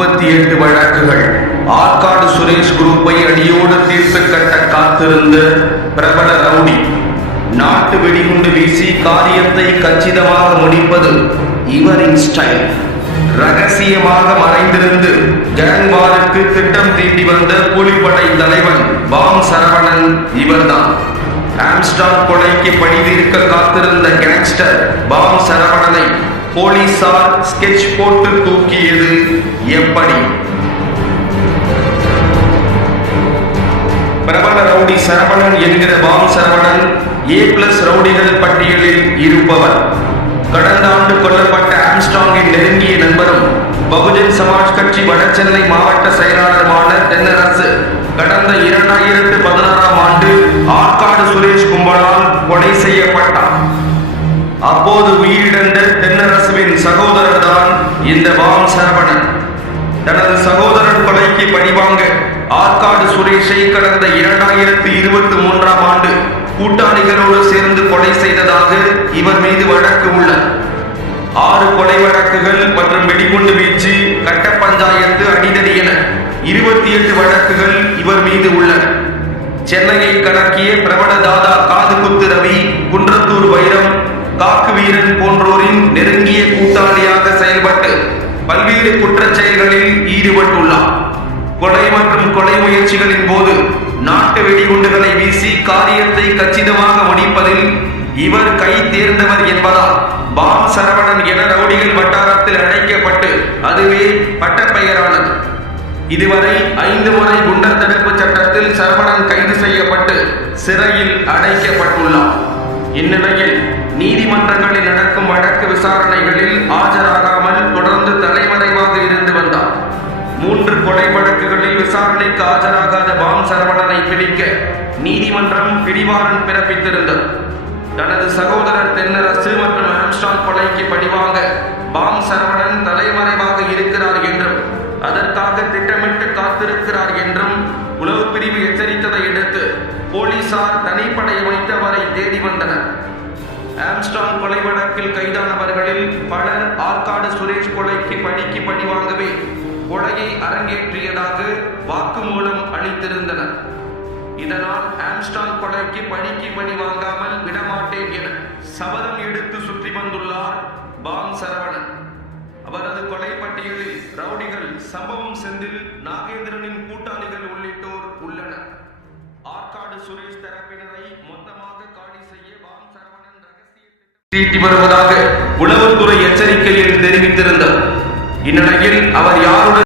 38 வழக்குகள். ஆற்காடு சுரேஷ் குரூப்பை அடியோடு தீர்த்து கட்ட காத்திருந்த பிரபல ரவுடி நாட்டு வெடிகுண்டு வீசி காரியத்தை கச்சிதமாக முடிப்பது இவரின் ஸ்டைல். ரகசியமாக மறைந்திருந்து கேங்வாருக்கு திட்டம் தீட்டி வந்த புலிப்படை தலைவன் பாம் சரவணன் இவர்தான். ஆம்ஸ்டாங் கொலைக்கு பழிதீர்க்க காத்திருந்த கேங்ஸ்டர் பாம் சரவணனை போலீசார் ஸ்கெட்ச் போட்டு தூக்கியது எப்படி? பிரபல ரவுடி சரவணன் என்கிற பாம் சரவணன் A+ ரவுடிகள் பட்டியலில் இருப்பவர். கடந்த ஆண்டு கொல்லப்பட்ட ஆம்ஸ்டாங்கின் நெருங்கிய நண்பரும் பகுஜன் சமாஜ் கட்சி வடசென்னை மாவட்ட செயலாளருமான தென்னரசு கடந்த 2016ஆம் ஆண்டு ஆற்காடு சுரேஷ் கும்பலால் கொலை செய்யப்பட்டார். அப்போது உயிரிழந்த தென்னரசுவின் சகோதரர் தான் இந்த பாம் சரவணன். தனது சகோதரர் கொலைக்கு பழிவாங்க ஆற்காடு சுரேஷை கடந்த 2023ஆம் ஆண்டு கூட்டாளிகளோடு சேர்ந்து கொலை செய்ததாக இவர் மீது வழக்கு உள்ளது. 6 கொலை வழக்குகள் மற்றும் வெடிகுண்டு வீச்சு, கட்ட பஞ்சாயத்து, அடிதடி என 28 வழக்குகள் இவர் மீது உள்ளன. சென்னையை கலக்கிய பிரபல தாதா காதுகுத்து ரவி, குன்றத்தூர் வைரம், காக்கு வீரன் போன்றோரின் நெருங்கிய கூட்டாளியாக செயல்பட்டு பல்வேறு குற்றச் செயல்களில் ஈடுபட்டுள்ளார். கொலை மற்றும் கொலை முயற்சிகளின் போது நாட்டு வெடிகுண்டுகளை வீசி காரியத்தை கச்சிதமாக முடிப்பதில் இவர் கை தேர்ந்தவர் என்பதால் பாம் சரவணன் என ரவுடிகள் வட்டாரத்தில் அழைக்கப்பட்டு அதுவே பட்டப்பெயரானது. இதுவரை 5 முறை குண்டர் தடுப்பு சட்டத்தில் சரவணன் கைது செய்யப்பட்டு சிறையில் அடைக்கப்பட்டுள்ளார். இந்நிலையில் நீதிமன்றங்களில் நடக்கும் வழக்கு விசாரணைகளில் ஆஜராகாமல் தொடர்ந்து தலைமறைவாக இருந்து வந்தார். 3 கொலை வழக்குகளில் விசாரணைக்கு ஆஜராகாத பாம் சரவணனை பிடிக்க நீதிமன்றம் பிடிவாரண்ட் பிறப்பித்திருந்தது. தனது சகோதரர் தென்னரசு மற்றும் ஆம்ஸ்டாங் கொலைக்கு பழிவாங்க பாம் சரவணன் தலைமறைவாக இருக்கிறார் என்றும் அதற்காக திட்டமிட்டு காத்திருக்கிறார் என்றும் உளவு பிரிவு எச்சரித்ததை அடுத்து போலீசார் தனிப்படை அமைத்து அவரை தேடி வந்தனர். ஆம்ஸ்டாங் கொலை வழக்கில் கைதானவர்களில் பலர் ஆற்காடு சுரேஷ் கொலைக்கு பழிக்கு பழிவாங்கவே கொலையை அரங்கேற்றியதாக வாக்குமூலம் அளித்திருந்தனர். இதனால் ஆம்ஸ்டாங் கொலைக்கு பழிக்கு பழி வாங்காமல் விடமாட்டேன் என சபதம் எடுத்து சுற்றி வந்துள்ளார் பாம் சரவணன். அவரது கொலை பட்டியலில் ரவுடிகள் சம்பவம் செந்தில், நாகேந்திரனின் கூட்டாளிகள் உள்ளிட்டோர் உள்ளனர். ஆற்காடு சுரேஷ் தரப்பினரை மொத்தமாக காலி செய்ய பாம் சரவணன் ரகசிய தீட்டி வருவதாக உளவுத்துறை எச்சரிக்கையில் தெரிவித்திருந்தார். இந்நிலையில் அவர் யாருடன்